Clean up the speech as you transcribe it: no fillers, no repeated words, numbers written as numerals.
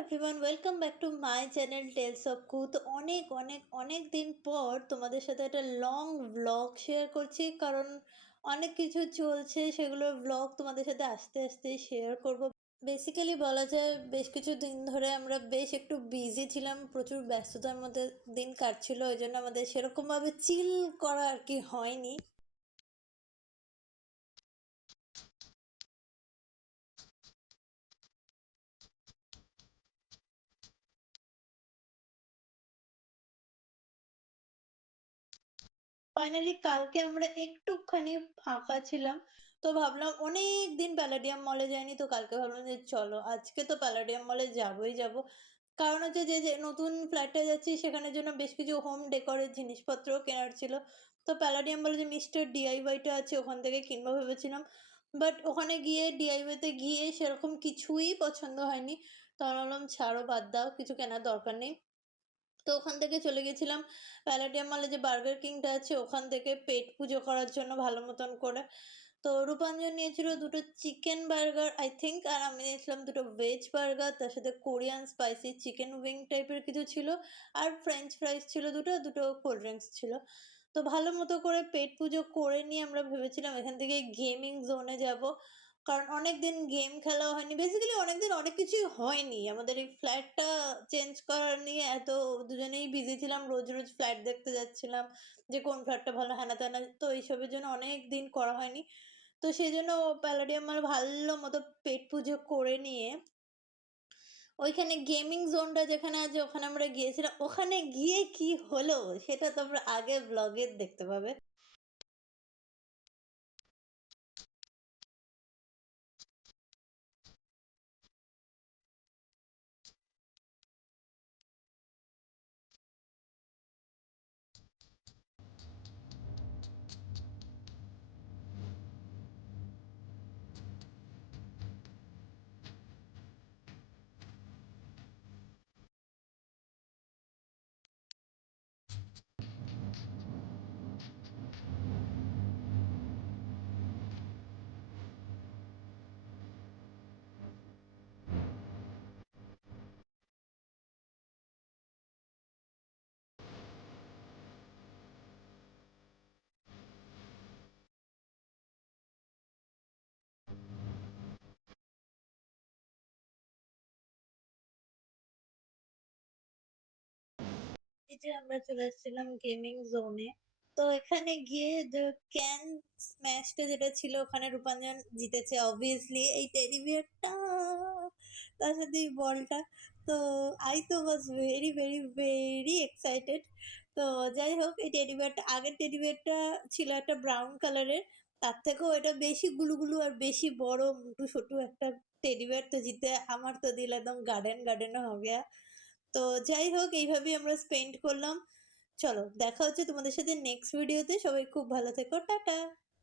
Everyone, welcome back to my channel tales of কু। তো অনেক অনেক অনেক দিন পর তোমাদের সাথে একটা লং ব্লগ শেয়ার করছি, কারণ অনেক কিছু চলছে, সেগুলোর ব্লগ তোমাদের সাথে আস্তে আস্তে শেয়ার করব। বেসিক্যালি বলা যায় বেশ কিছু দিন ধরে আমরা বেশ একটু বিজি ছিলাম, প্রচুর ব্যস্ততার মধ্যে দিন কাটছিল, ওই জন্য আমাদের সেরকমভাবে চিল করা আর কি হয়নি। ফাইনালি কালকে আমরা একটুখানি ফাঁকা ছিলাম, তো ভাবলাম অনেক দিন প্যালাডিয়াম মলে যাইনি, তো কালকে ভাবলাম যে চলো আজকে তো প্যালাডিয়াম মলে যাবোই যাব। কারণ হচ্ছে যে যে নতুন ফ্ল্যাটে যাচ্ছি সেখানের জন্য বেশ কিছু হোম ডেকোরের জিনিসপত্র কেনার ছিল। তো প্যালাডিয়াম বলে যে মিস্টার ডিআইওয়াইটা আছে ওখান থেকে কিনবো ভেবেছিলাম, বাট ওখানে গিয়ে ডিআইওয়াইতে গিয়ে সেরকম কিছুই পছন্দ হয়নি। তো আমি ভাবলাম ছাড়ো, বাদ দাও, কিছু কেনার দরকার নেই। তো ওখান থেকে চলে গেছিলাম প্যালাডিয়াম মলে যে বার্গার কিংটা আছে ওখান থেকে পেট পুজো করার জন্য ভালো মতন করে। তো রূপাঞ্জন নিয়েছিল দুটো চিকেন বার্গার আই থিঙ্ক, আর আমি নিয়েছিলাম দুটো ভেজ বার্গার, তার সাথে কোরিয়ান স্পাইসি চিকেন উইং টাইপের কিছু ছিল, আর ফ্রেঞ্চ ফ্রাইস ছিল দুটো, দুটো কোল্ড ড্রিঙ্কস ছিল। তো ভালো মতো করে পেট পুজো করে নিয়ে আমরা ভেবেছিলাম এখান থেকে গেমিং জোনে যাব, কারণ অনেকদিন গেম খেলা হয়নি, বেসিক্যালি অনেকদিন অনেক কিছুই হয়নি। আমাদের এই ফ্ল্যাটটা চেঞ্জ করার নিয়ে এত দুজনেই বিজি ছিলাম, রোজ রোজ ফ্ল্যাট দেখতে যাচ্ছিলাম যে কোন ফ্ল্যাটটা ভালো হ্যানা ত্যানা, তো এইসবের জন্য অনেক দিন করা হয়নি। তো সেই জন্য প্যালাডিয়াম মলে ভালো মতো পেট পুজো করে নিয়ে ওইখানে গেমিং জোনটা যেখানে আছে ওখানে আমরা গিয়েছিলাম। ওখানে গিয়ে কি হলো সেটা তোমরা আগে ব্লগে দেখতে পাবে। এই যে আমরা চলে এসেছিলাম গেমিং জোনে। তো এখানে গিয়ে ক্যান স্ম্যাশটা যেটা ছিল ওখানে রূপাঞ্জন জিতেছে অবভিয়াসলি, এই টেডি বিয়ারটা, তার সাথে এই বলটা। তো আই তো was very very very excited. তো যাই হোক, এই টেডি বিয়ারটা, আগের টেডি বিয়ারটা ছিল একটা ব্রাউন কালারের, তার থেকেও এটা বেশি গুলুগুলু আর বেশি বড় মোটু ছোটু একটা টেডি বিয়ার। তো জিতে আমার তো দিল একদম গার্ডেন গার্ডেন হয়ে গেয়া। তো যাই হোক, এইভাবেই আমরা স্পেন্ড করলাম। চলো দেখা হচ্ছে তোমাদের সাথে নেক্সট ভিডিওতে, সবাই খুব ভালো থেকো, টাটা।